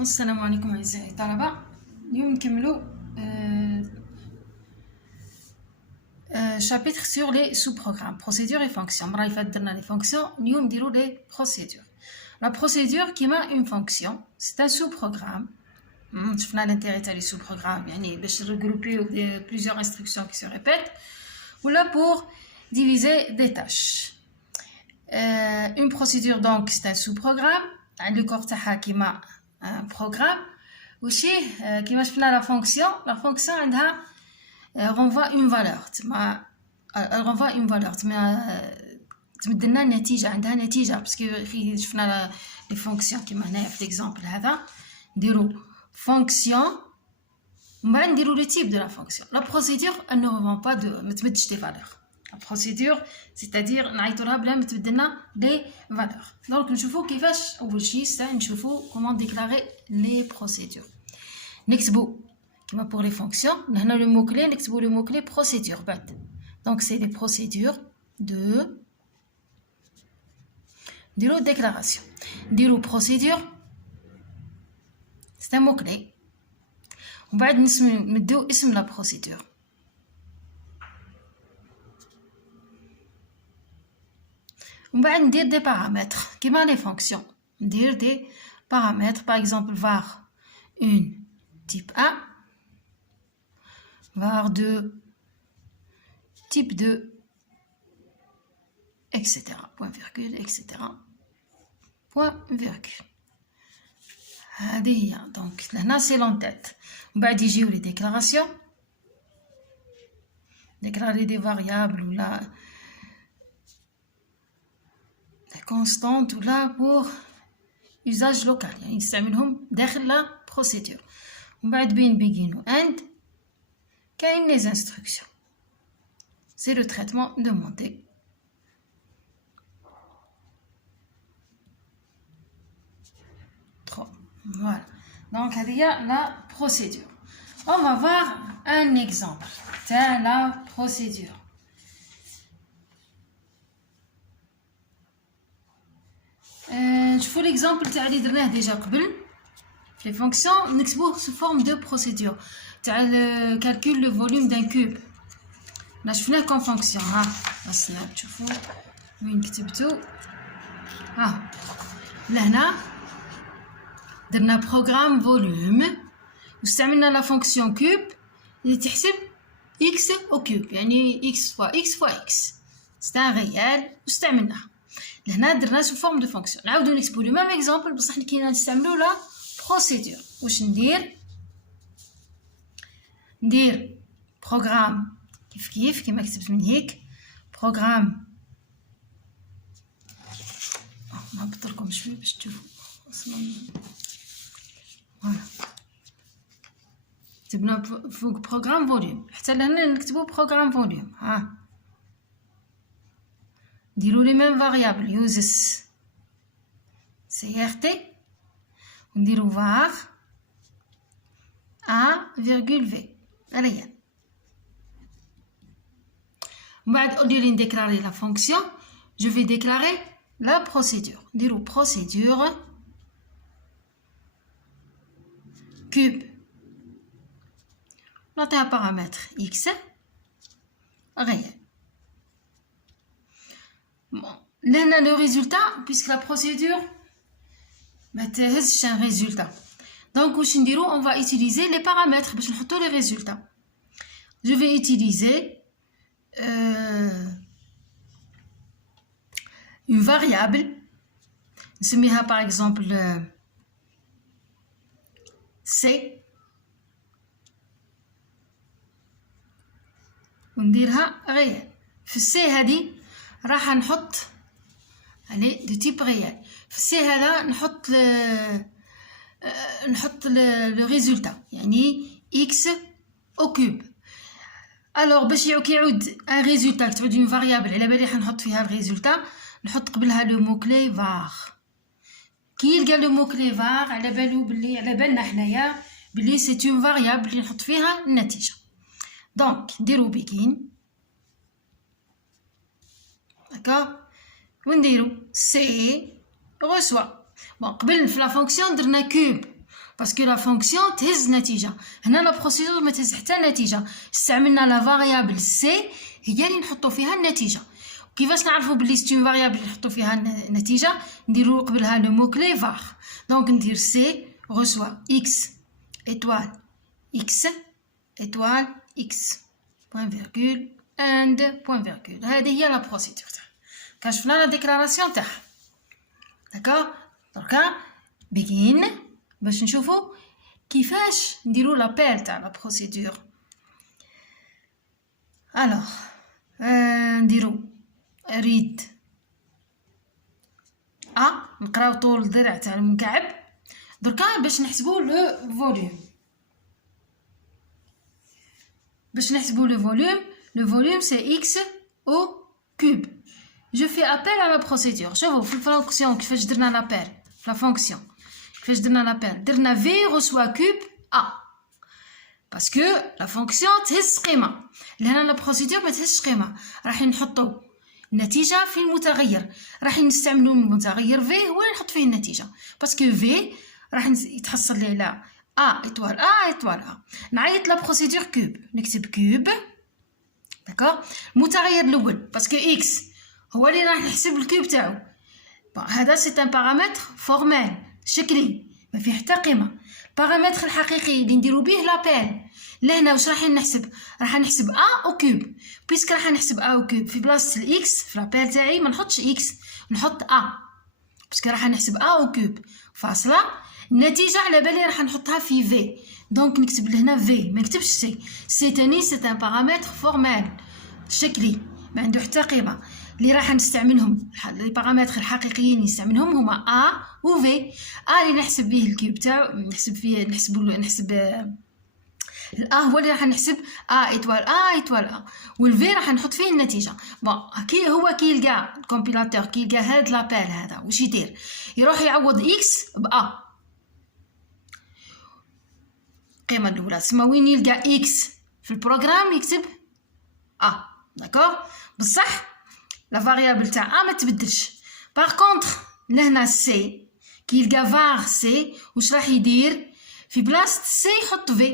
السلام عليكم أعزائي الطلبة. اليوم نكملو chapitre sur les sous-programmes, procédures et fonctions. مرة اللي فاتت درنا les fonctions, اليوم نديرو les procédures. La procédure كيما une fonction, c'est un sous-programme. شفنا l'intérêt تاع les sous-programmes, يعني باش regrouper plusieurs instructions qui se répètent, ou là pour diviser des tâches. Une procédure donc c'est un sous-programme. Le corps تاعها كيما un programme. Aussi, كيما شفنا la fonction عندها renvoie une valeur. Elle renvoie une valeur. تمدلنا نتيجة, عندها نتيجة parce que شفنا les fonctions كيما هنايا في l'exemple هذا نديرو fonction ومن بعد نديرو le type de la fonction. La procédure elle ne renvoie pas ما تمدش des valeurs. La procédure c'est-à-dire نعيطو لها بلا ما تبدلنا des valeurs. Donc نشوفو كيفاش أول شي نشوفو comment déclarer les procédures. نكتبو كما pour les fonctions هنا le mot clé نكتبو le mot clé procédure بعد. Donc c'est les procédures de نديرو déclaration. نديرو procédure c'est un mot clé ومن بعد نديو اسم la procédure. On va dire des paramètres qui sont les fonctions. Dire des paramètres, par exemple var 1 type 1, var 2 type 2, etc. Point virgule, etc. Point virgule. Donc là c'est l'entête. On va dire les déclarations. Déclarer des variables ou la constante ou là pour usage local يعني نستعملهم داخل la procédure. ومن بعد بين begin و end كاين les instructions. C'est le traitement demandé. Voilà. Donc هذه la procédure. On va voir un exemple de la procédure. نشوفوا l'exemple تاع اللي درناه ديجا قبل في les fonctions نكتبوه sous forme de procédure تاع calcul le volume d'un cube. لا شفناه comme fonction. ها بسنا تشوفوا وين كتبتو. ها لهنا درنا programme volume واستعملنا la fonction cube اللي تحسب x au cube يعني x fois x c'est un réel واستعملناه. لهنا درنا sous forme de fonction. نعاودو نكتبو لو ميم اكزامبل بصح كي نستعملو لا بروسيدور. واش ندير بروغرام كيف كيما كتبت من هيك بروغرام. نهبط لكم شويه باش تشوفوا اصلا. فوالا كتبنا فوق بروغرام فوليوم حتى لهنا نكتبو بروغرام فوليوم. ها نديرو لي ميم فاريابل يوزس CRT ونديرو var a virgule v ريال. ومن بعد au lieu de déclarer la fonction je vais déclarer la procédure. نديرو procédure cube نعطيها paramètre x réel. Bon, là le résultat puisque la procédure c'est un résultat. Donc on va utiliser les paramètres pour نحطو les résultats. Je vais utiliser une variable نسميها par exemple c ونديرها réel. في c هذه راح نحط عليه دو تيب ريال. في السي هذا نحط لو ريزولتا يعني x au cube. alors باش يعود ان ريزولتا تعود اون فاريابل على بالي حنحط فيها الريزولتا نحط قبلها لو مو كلي var. كي يلقى لو مو كلي var على بالنا حنايا بلي سي اون فاريابل اللي نحط فيها النتيجه. دونك نديرو begin d'accord ونديرو c reçoit. bon قبل في لا فونكسيون درنا كوب باسكو لا فونكسيون تهز نتيجه. هنا لا بروسيدور ما تهز حتى نتيجه، استعملنا لا فاريابل سي هي اللي نحطوا فيها النتيجه. كيفاش نعرفوا بلي سي اون فاريابل اللي نحطوا فيها النتيجه؟ نديروا قبلها لو مو كلي var. دونك ندير سي reçoit x étoile x étoile x point virgule and point virgule. هذه هي لا بروسيدور تاعها. كشفنا لا ديكلاراسيون تاعها. داكور. دركا بيجين باش نشوفوا كيفاش نديروا لابيل تاع لا بروسيدور. الوغ نديروا ريد نقراو طول الضلع تاع المكعب. دركا باش نحسبوا لو فوليوم، le volume c'est x au cube. Je fais appel à la procédure. شوفوا في الفونكسيون كيفاش درنا لابيل. في لا فونكسيون كيفاش درنا لابيل، درنا v reçoit cube a باسكو لا فونكسيون تهز قيمه. لهنا لا بروسيدور ما تهزش قيمه، راح نحطوا النتيجه في المتغير، راح نستعملوا المتغير v هو اللي نحط فيه النتيجه، باسكو v راح يتحصل لي على a étoile a étoile a. نعيط لا بروسيدور كوب، نكتب كوب داكوغ. المتغير الاول باسكو x هو اللي راح نحسب الكوب تاعو. هذا سي ان بارامتر فورمال شكلي ما فيه حتى قيمه. البارامتر الحقيقي اللي نديرو به لابيل لهنا واش راح نحسب؟ راح نحسب a او كوب. بيسك راح نحسب a او كوب في بلاصه الاكس في لابيل تاعي ما نحطش x، نحط a باسكو راح نحسب a او كوب فاصله. النتيجه على بالي راح نحطها في v، دونك نكتب لهنا v ما نكتبش سي. سي تاني سي ان بارامتر فورمال شكلي ما عنده حتى قيمه. اللي راح نستعملهم لي بارامتر الحقيقيين نستعملهم هما a و v. a اللي نحسب به الكيوب تاعو، نحسب الA هو اللي راح نحسب a étoile a والفي راح نحط فيه النتيجه. بون كي يلقى الكومبيلاتور كي يلقى هاد لابيل هذا واش يدير؟ يروح يعوض x ب a القيمه الاولى. تسمى وين يلقى x في البروغرام يكتب a. داكوغ. بصح لا فاريابل تاع a ما تبدلش. باغ كونطخ لهنا سي كي يلقى var سي واش راح يدير؟ في بلاصه سي يحط v.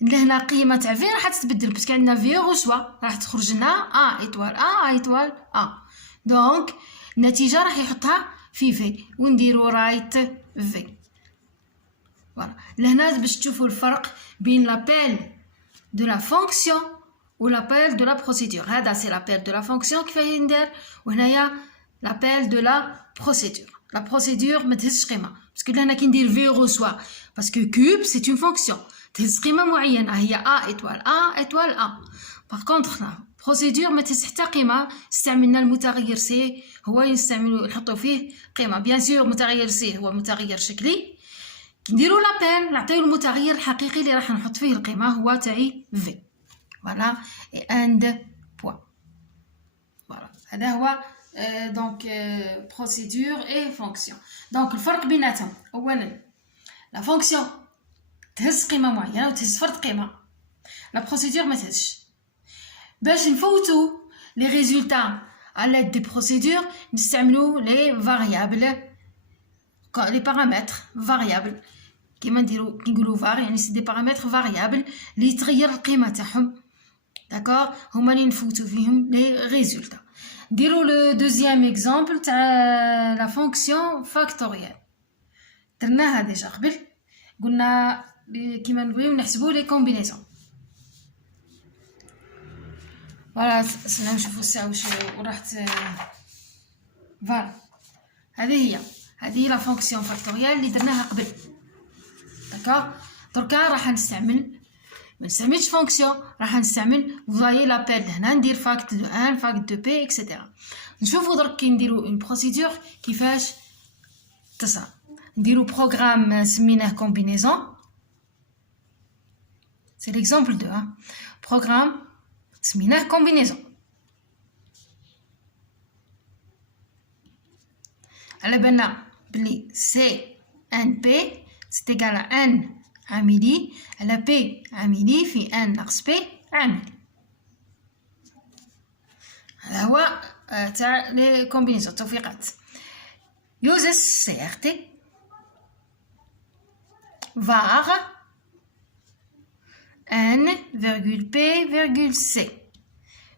لهنا قيمه تاع في راح تتبدل باسكو عندنا في غوسوا راح تخرج لنا a étoile a. دونك النتيجه راح يحطها في في ونديرو رايت في. فوالا لهنا باش تشوفوا الفرق بين لابيل دو لا فونكسيون و لابيل دو لا بروسيدور. هذا سي لابيل دو لا فونكسيون كيفاه يندير، وهنايا لابيل دو لا بروسيدور. لا بروسيدور ما تهزش قيمه باسكو لهنا كي ندير في غوسوا باسكو كوب سي اون فونكسيون تهز قيمه معينه هي a étoile a. باغ كونطخ لا بروسيدور ما تهز حتى قيمه. استعملنا المتغير سي هو نستعملو نحطو فيه قيمه. بيان سور متغير سي هو متغير شكلي. كي نديرو لابيل نعطيو المتغير الحقيقي اللي راح نحط فيه القيمه هو تاعي في. فوالا اند بوين. فوالا هذا هو دونك بروسيدور اي فونكسيون. دونك الفرق بيناتهم اولا لا فونكسيون تهز قيمه معينه وتهز فرد قيمه، لا بروسيدور ما تهزش. باش نفوتو لي ريزولطا على دي بروسيدور نستعملو لي فاريابل لي بارامتر فاريابل كيما نديرو كي نقولو فار يعني سي دي بارامتر فاريابل اللي يتغير القيمه تاعهم. داكوغ هما اللي نفوتو فيهم لي ريزولطا. نديرو لو دوزيام اكزامبل تاع لا فونكسيون فاكتوريال. درناها ديجا قبل، قلنا كيما نبغيو نحسبو لي كومبينيزون. فوالا سنا نشوفو الساعه واش راحت. فوالا هذه هي لا فونكسيون فاكتوريال اللي درناها قبل. داكوغ. دركا راح نستعمل ما نستعملش فونكسيون، راح نستعمل فوايي لابيل هنا ندير فاكت دو 1 فاكت دو بي اكسيتيرا. نشوفو درك كي نديرو اون بروسيدور كيفاش تصرا. نديرو بروغرام سميناه كومبينيزون. سي ليكزامبل دو بروغرام سميناه كومبينيزون. على بالنا بلي سي ان بي سي ايغال ان عاملي على بي عاملي في ان ناقص بي عاملي. هذا هو تاع لي كومبينيزون التوفيقات. يوزس سي ار تي var n virgule p virgule c.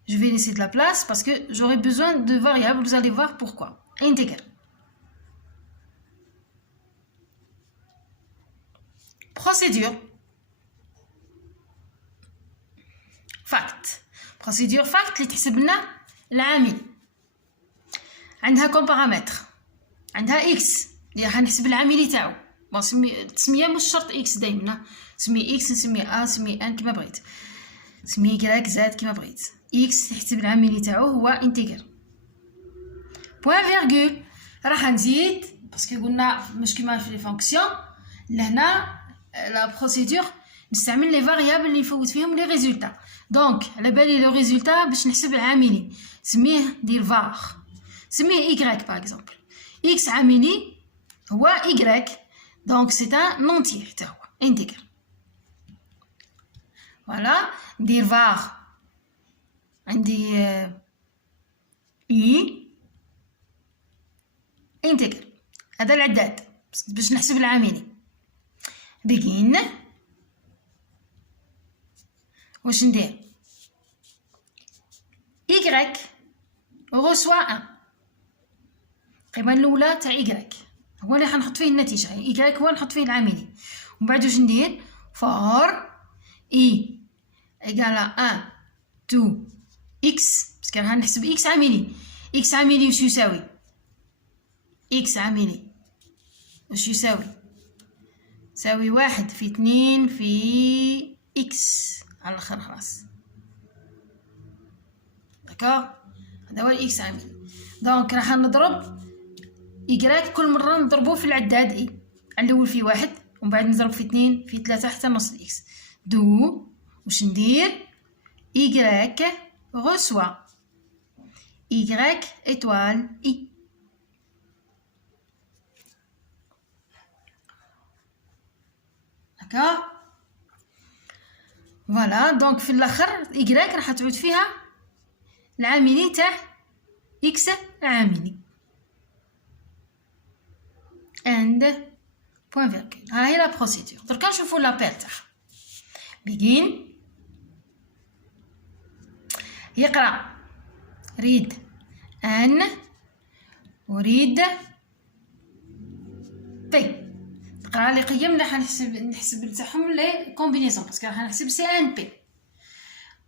Je vais laisser de la place parce que j'aurai besoin de variables. Vous allez voir pourquoi. Intégrer. Procédure. Fact. Procédure fact اللي تحسب لنا العامل. عندها كم بارامتر. عندها x اللي راح نحسب العامل تاعو. بون التسميه مش شرط x دائما. سمي x نسميه a سمي n كما بغيت. سمي y z كما بغيت. x نحسب العامل تاعو هو انتجر. بوان فيرغول راح نزيد باسكو قلنا مش كيما في لي فونكسيون لهنا لا بروسيدور نستعمل لي فاريابل اللي نفوت فيهم لي ريزولتا. دونك على بالي لو ريزولتا باش نحسب العاملي سميه دير فار سميه y باغ اكزومبل. x عاملي هو y دونك سي ان نونتير حتى هو انتجر. فوالا ندير فار عندي اي انتجر هذا العداد باش نحسب العاملي. بيجين واش ندير y reçoit 1 القيمه الاولى تاع y هو اللي حنحط فيه النتيجه y هو نحط فيه العاملي. ومن بعد واش ندير for i égale 1 to x باسكو راح نحسب x عاملي. x عاملي واش يساوي x عاملي واش يساوي يساوي 1 في 2 في x على الاخر خلاص. داكوغ هذا هو الاكس عاملي. دونك راح نضرب y كل مره نضربه في العداد اي الاول في 1 ومن بعد نضرب في 2 في 3 حتى نوصل اكس. دو واش ندير y reçoit y étoile i. داكوغ فوالا دونك في الاخر y راح تعود فيها العاملي تاع x عاملي and point virgule. ها هي لا بروسيدور. دركا نشوفوا لابيل تاعها. begin يقرا read n وريد p تقرا لي قيم اللي نحسب تاعهم لي كومبينيزون باسكو راح نحسب سي ان بي.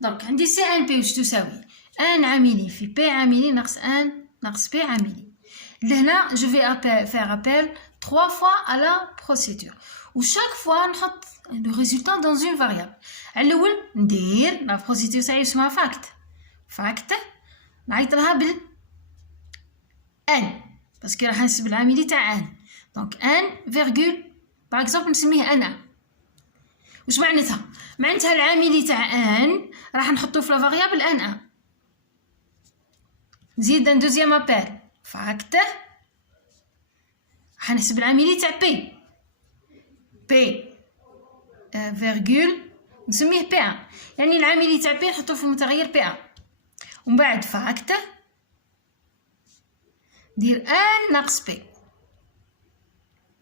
دونك عندي سي ان بي واش تساوي ان عاملي في بي عاملي ناقص ان ناقص بي عاملي. لهنا جو في فير ابل 3 fois à la procédure و chaque fois نحط le résultat dans une variable. على الاول ندير لا بروسيدور تاعي اسمها فاكت نعيط لها بال ان باسكو راح نحسب العاملي تاع ان. دونك ان فيرغول باغ اكزومبل نسميه ان. واش معناتها العاملي تاع ان راح نحطو في لا فاريابل ان نزيد ان دوزيام ابل فاكت راح نحسب العاملي تاع بي فيرغول نسميه بي 1 يعني العاملي تاع بي نحطو في المتغير بي 1 ومن بعد فاكت دير ان ناقص بي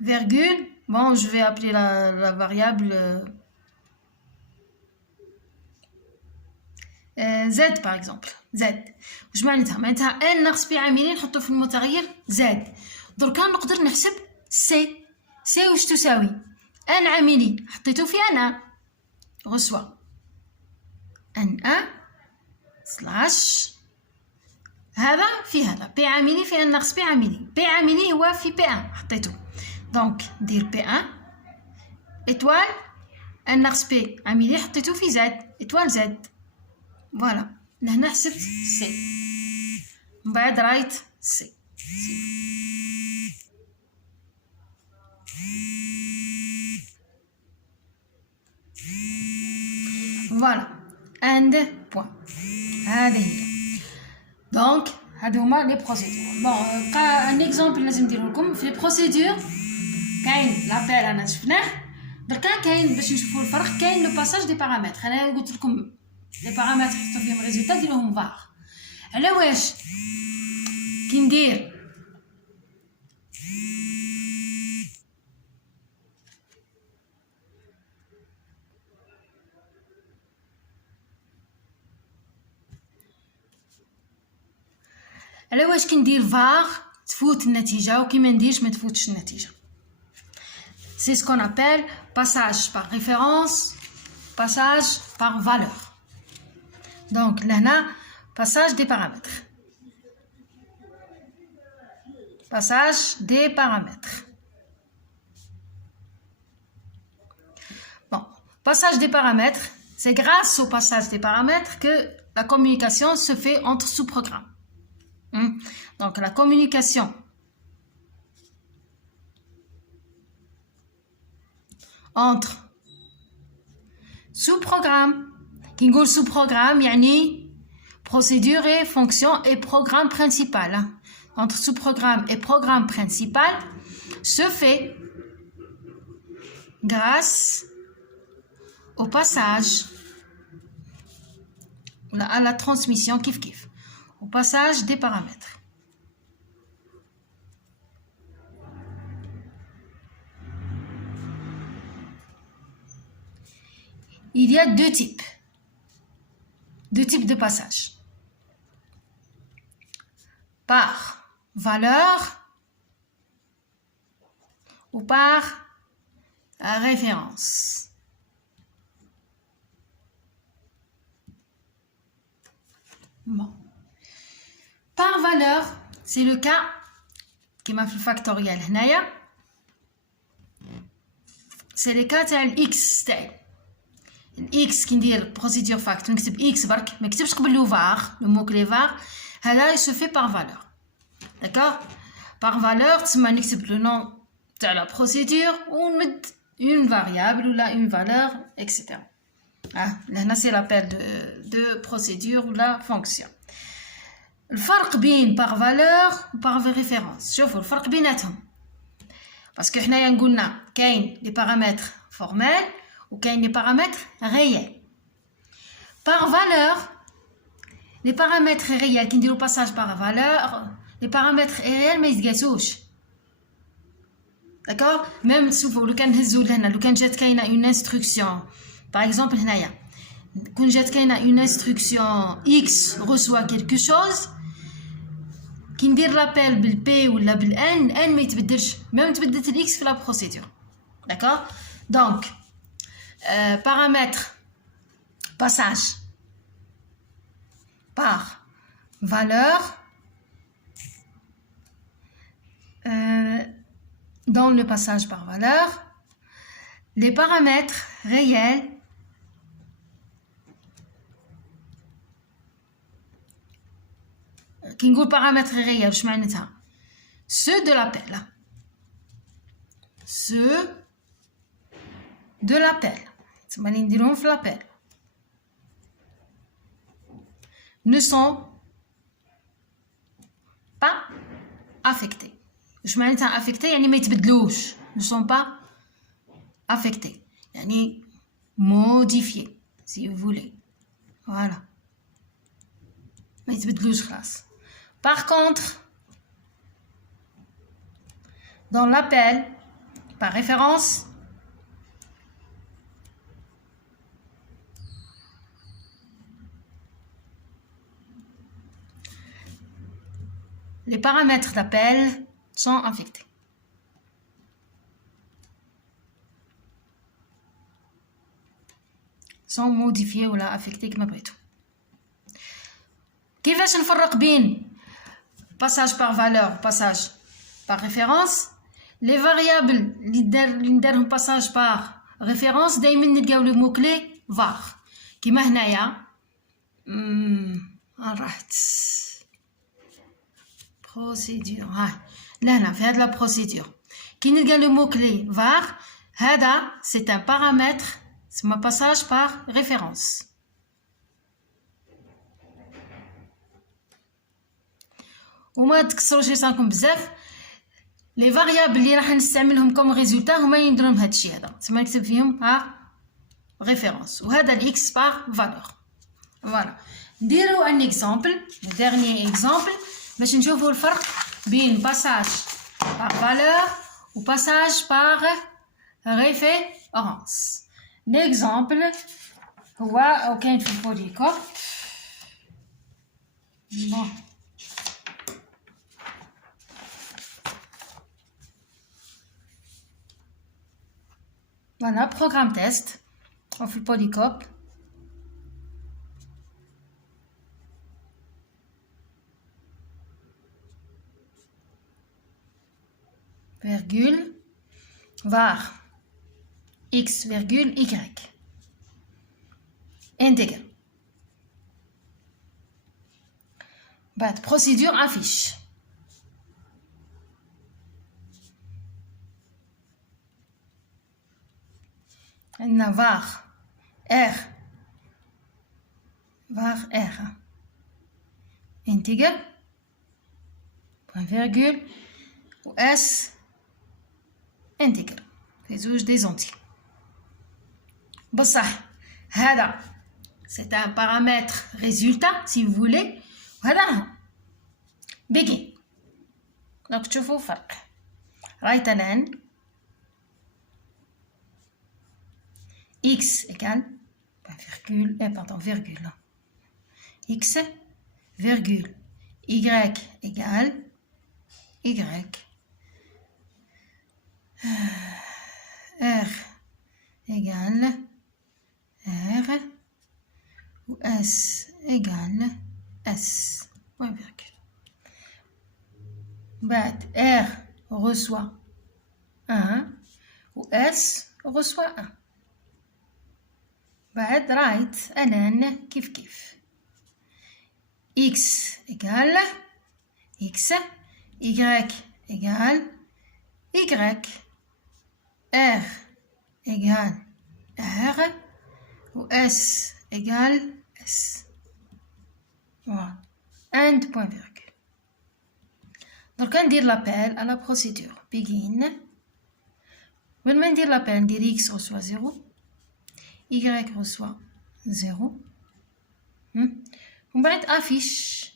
virgule bon je vais appeler la variable z par exemple z. واش معناتها n ناقص بي عاملين نحطو في المتغير z. دركا نقدر نحسب سي واش تساوي n عاملي حطيتو في انا reçoit n1 سلاش هذا في هذا بي عاملي في n ناقص بي عاملي. بي عاملي هو في بي 1 حطيتو دونك دير بي 1 ايتوال ان ناقص بي عاملي حطيتو في زد ايتوال زد. فوالا لهنا حسبت سي من بعد رايت سي. فوالا اند بوان هذه هي. دونك هادو هما لي بروسيدور. بون بقى ان اكزومبل لازم نديرو لكم في بروسيدور. كاين لابيل انا شفناه دركا كاين باش نشوفوا الفرق كاين لو باساج دي بارامتر. انا قلت لكم لي بارامتر حطوا فيهم ريزولتا ديروهم فار. على واش كي ندير على واش كي ندير var تفوت النتيجه وكيما نديرش ما تفوتش النتيجه. C'est ce qu'on appelle passage par référence, passage par valeur. Donc là, passage des paramètres. Passage des paramètres. Bon, passage des paramètres, c'est grâce au passage des paramètres que la communication se fait entre sous-programmes. Donc la communication entre sous-programmes, qui dit sous-programme, yani procédure et fonction et programme principal. Entre sous-programme et programme principal se fait grâce au passage à la transmission kif kif, au passage des paramètres. Il y a deux types de passage. Par valeur ou par référence. Bon. Par valeur, c'est le cas qui m'a fait le factoriel. C'est le cas de x تاعي. x qui ندير procédure fact نكتب x برك ما نكتبش قبل var le mot clé var هذا il se fait par valeur. D'accord? Par valeur تسمى نكتب le nom de la procédure ونمد une variable ou là une valeur etc. Là c'est l'appel de procédure ou la fonction. الفرق بين par valeur و par référence. شوفوا الفرق بيناتهم. parce que حنايا نقولنا كاين les paramètres formels ou كاين les paramètres réels. Par valeur, les paramètres réels qui نديرو passage par valeur, les paramètres réels ما يتقاسوش. D'accord? Même شوفوا لو كان نهزو لهنا لو كان جات كاينه une instruction. Par exemple هنايا كون جات كاينه une instruction x reçoit quelque chose كي ندير لابيل بالبي ولا بالان ان ما يتبدلش ميم تبدلت الاكس في لا بروسيدور. D'accord? Donc paramètre passage par valeur dans le passage par valeur les paramètres réels كي نقول paramètres réels واش معناتها ceux de l'appel ceux de l'appel تسمى اللي نديرهم في l'appel ne sont pas affectés. واش معناتها affectés يعني ما يتبدلوش ne sont pas affectés يعني modifiés si vous voulez. Voilà ما يتبدلوش خلاص. Par contre dans l'appel par référence les paramètres d'appel sont affectés. Sont modifiés ou affectés كما بغيتو. كيفاش نفرق بين passage par valeur و passage par référence؟ les variables اللي نديرهم passage par référence دايما نلقاو لو مو كلي var كيما هنايا راحت procédure لهنا في هاد لا procédure كي نلقى لو مو كلي var هذا c'est un paramètre اسمه passage par référence. وما تكسروش لسانكم بزاف لي فاريابل اللي راح نستعملهم كوم ريزولتا هما ينديرهم هادشي هذا تسمى نكتب فيهم référence وهذا الاكس par valeur. فوالا نديرو ان اكزامبل ديرني اكزامبل باش نشوفوا الفرق بين passage par valeur و passage par référence. l'exemple هو كاين في البوليكور. bon Voilà, programme test. On fait le polycop. Virgule, var, x, virgule, y. Intègre. Procédure affiche. var r intègre point virgule ou s intègre في زوج des entiers. بصح هذا c'est un paramètre résultat si vous voulez. وهذا begin. donc تشوفوا فرق. right ln x égale virgule, virgule, x, virgule, y égale y, r égale r, ou s égale s, point virgule. R reçoit 1 ou s reçoit 1. بعد رايت ln كيف كيف x égale x, y égale y, r égale r, ou s égale s. Voilà. And point virgule. Donc on dit l'appel à la procédure begin. On dit l'appel, on dit x reçoit 0. Y reçoit 0. On va être affiche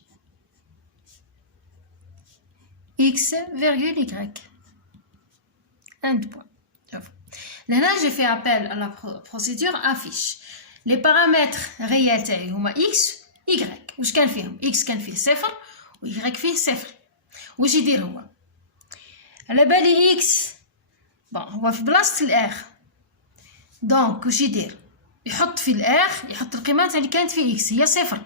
x, virgule y. End point. Là, j'ai fait appel à la procédure affiche. Les paramètres réels sont x, y. واش كان فيهم؟ x كان فيه 0 و y فيه 0. واش يدير هو؟ على بالي x هو في بلاصة الار. دونك واش يدير؟ يحط في الار، يحط القيمات اللي كانت في اكس هي 0،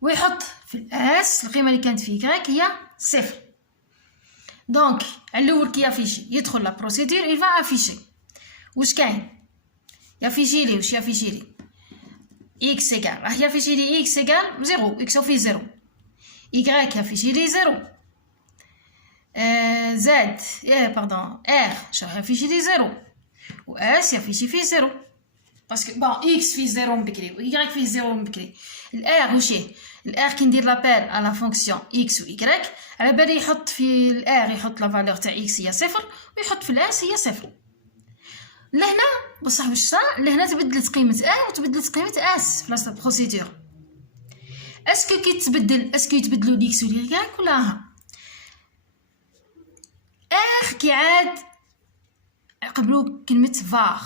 ويحط في الاس القيمه اللي كانت في y هي 0. دونك على الاول كي يافيشي يدخل لا بروسيدور il va afficher واش كاين. يافيشي لي واش يافيشي لي x égale، راه يافيشي لي x égale 0، x فيه 0، y يافيشي لي 0، z r شو يافيشي لي 0، و s يافيشي فيه 0 باسكو x فيه 0 من بكري و y فيه 0 من بكري. الار وشيه؟ الار كي ندير لابيل على فونكسيون x و y على بالي يحط في الار يحط لا فالور تاع x هي 0 ويحط في الاس هي 0. لهنا بصح واش صرا؟ لهنا تبدلت قيمه ا وتبدلت قيمه اس في لاصه بروسيدور. اسكو كي تبدل اسكو يتبدلوا الاكس والواي ولا ها ار كي عاد قبلوا كلمه فار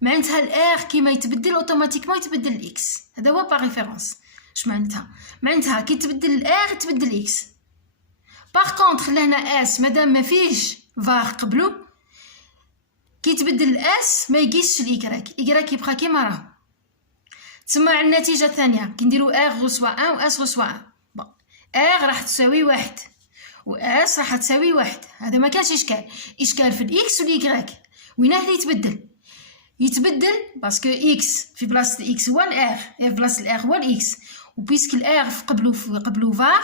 معناتها الار كيما يتبدل اوتوماتيكمون يتبدل الاكس. هذا هو باغ ريفيرونس. اش معناتها؟ معناتها كي تبدل الار تبدل الاكس. باغ كونطخ لهنا اس مادام ما فيهش فار قبلو كي تبدل الاس ما يقيسش الايكراك يبقى كيما راه. تسمى على النتيجه الثانيه كي نديرو ار غوسوا 1 و اس غوسوا 1 ار راح تساوي 1 و اس راح تساوي 1. هذا ما كانش اشكال في الاكس واليكراك. وينه اللي يتبدل باسكو اكس في بلاصه الاكس هو الار، في بلاصه الار هو الاكس، و بيسك الار قبلو فار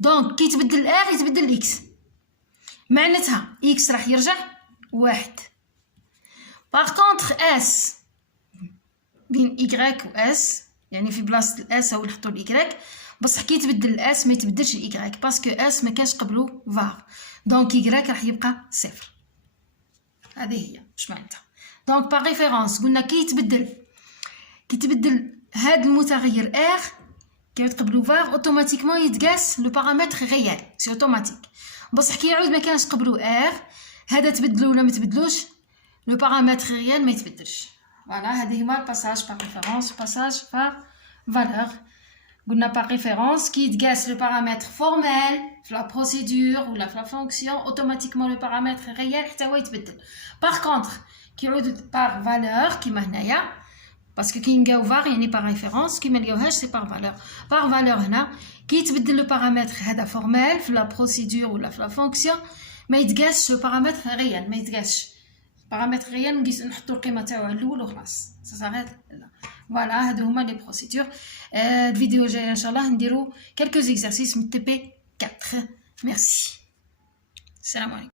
دونك كي يتبدل الار يتبدل الاكس. معناتها اكس راح يرجع 1. باغ كونطخ اس بين y و اس يعني في بلاصه الاس هو نحطو الايكراك بصح كي يتبدل الاس ما يتبدلش الايكراك باسكو اس ما كانش قبلو فار دونك y راح يبقى 0. هذه هي واش معناتها. دونك باغ ريفيرونس قلنا كي يتبدل هذا المتغير ار كي تقبلو فار اوتوماتيكمون يتقاس لو بارامتر ريال سي اوتوماتيك. بصح كي يعود ما كانش قبلو ار هذا تبدلو ولا ما تبدلوش لو بارامتر ريال ما يتبدلش. فوالا هذه هما الباساج باغ ريفيرونس باساج باغ فالور. قلنا باغ ريفيرونس كي يتقاس لو بارامتر فورمال في لا بروسيدور ولا في لا فونكسيون اوتوماتيكمون لو بارامتر ريال حتى هو يتبدل. باغ كونطخ كيعود par valeur كيما هنايا باسكو كي نلقاو var يعني par référence كي ما نلقاوهاش سي par valeur. par valeur هنا كي يتبدل لو بارامتر هذا فورمال في لا بروسيدور ولا في لا فونكسيون ما يتقاسش لو بارامتر ريال، ما يتقاسش بارامتر ريال نحطو القيمه تاعو على الاول وخلاص صافي. فوالا هادو هما لي بروسيدور. الفيديو الجاي ان شاء الله نديرو quelques exercices من تي بي 4. ميرسي، السلام عليكم.